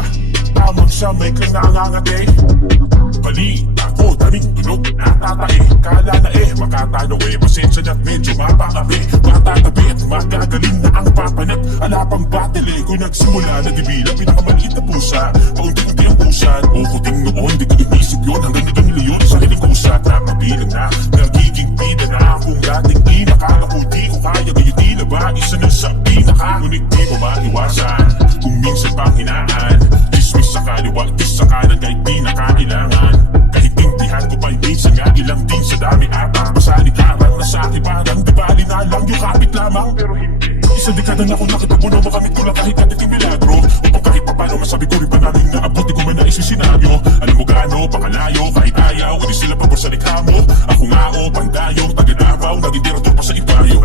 ba? Tamang siya, may klang nangangati. Balita ko, daming tunog natatae. Kala na makatano pasensya na't medyo mapakabi. Matatabi at magagaling na ang papanak. Ala pang battle kung nagsimula na dibilang pinakamaliit na pusa. Paunti-unti ang pusat, o kuting noon, di ko inisip yun. Hanggang naging milyon sa akin ang kusat. Nakabilang na, nagiging pida na akong dating inakala ko di ko kaya. Ngayon tila ba, isa na sa pinaka. Ngunit di ko maiwasan, kung minsan pang hinaan. Dismiss sa kaliwa, dis sa kanan, kahit di na kailangan. Kahit tintihan ko pa minsan nga, ilang din sa dami ata. Pasalikaran na sa akin, parang dibali na lang yung kapit lamang. Pero hindi, isang dekada na ako nakitapuno, makamit ko lang kahit natiting milagro. Upang kahit papano masabi ko rin pa namin na abuti ko man na isisinabyo. Alam mo gaano, pakalayo, kahit ayaw, hindi sila pabor sa likha mo. Ako nga o, pandayong, taga-Davao, naging diretor pa sa ibayo.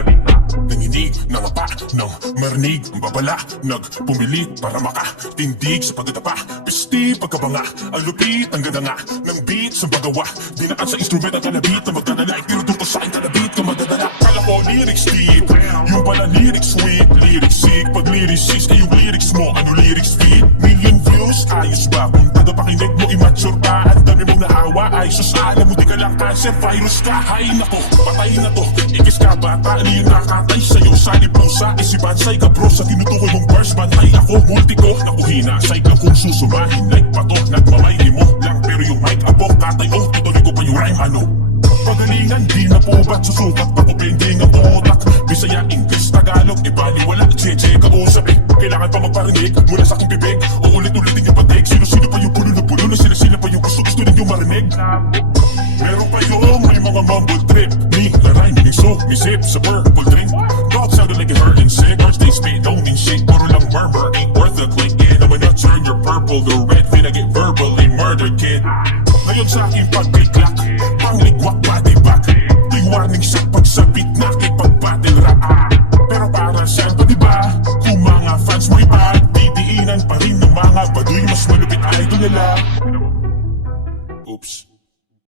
Nanginig, nangapa, nang marinig ang babala. Nagpumilit para makatindig sa pagdadapa. Pisti, pagkabanga, ang lupit, ang ganda nga ng beat sa bagawa. Dinaan sa instrument ang kalabit na magdadala. Itinutong ko sa aking kalabit ka magdadala. Kala ko lyrics deep, yung pala lyrics sweet. Lyrics sick, pag lyricist ay yung lyrics mo. Ano lyrics feed? Million views, ayos ba? Kung tagapakinig mo immature pa, ang dami mong naawa. Ay sus, alam mo di ka lang cancer, virus ka. Hay nako, patay na to. Ikis ka bata, ano yung nakatay sa'yo? Sali pusa, si Bansay ka bro. Sa tinutukoy mong verse, bantay ako. Multi ko, nakuhina, say ka kung susumahin. Like pato, nagmamayli mo lang. Pero yung mic abok, tatay oh, tutuloy ko pa yung rhyme ano. Pagalingan, di na po ba't susukat? Ako pending ang utak. Bisaya, English, Tagalog, ibaliwala. JJ kausap kailangan pa magparinig mula sa aking bibig. O ulit-ulitin yung patig. Sino-sino pa yung puno na puno na sila-sila pa yung gusto-gusto ninyong marinig. Meron pa yung may mga mumble trip. Ni rhyme, so, misip sa purple drink. Dog sounded like it hurt and sick. Words they spit, don't mean shit. Puro lang murmur, ain't worth a click. Yeah, naman na turn your purple to red. Finna get verbally murdered, kid. Ngayon sa aking pag-click-clack, pangligwak, body back. Tuwing warning sa pagsabit na kipag-battle rap. Pero para saan pa diba? Kung mga fans mo ipagdidiinan pa rin ng mga baduy, mas malupit idol nila. Oops.